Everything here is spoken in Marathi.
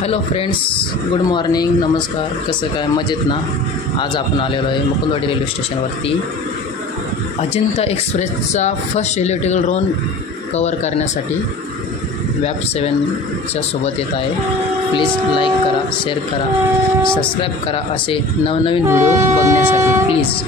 हॅलो फ्रेंड्स, गुड मॉर्निंग, नमस्कार. कसं काय, मजेत ना? आज आपण आलेलो आहे मुकुंदवाडी रेल्वे स्टेशनवरती. अजिंठा एक्सप्रेसचा फर्स्ट इलेक्ट्रिकल ड्रोन कवर करण्यासाठी वॅप 7च्या सोबत येत आहे. प्लीज लाईक करा, शेअर करा, सबस्क्राईब करा असे नवनवीन व्हिडिओ बघण्यासाठी प्लीज.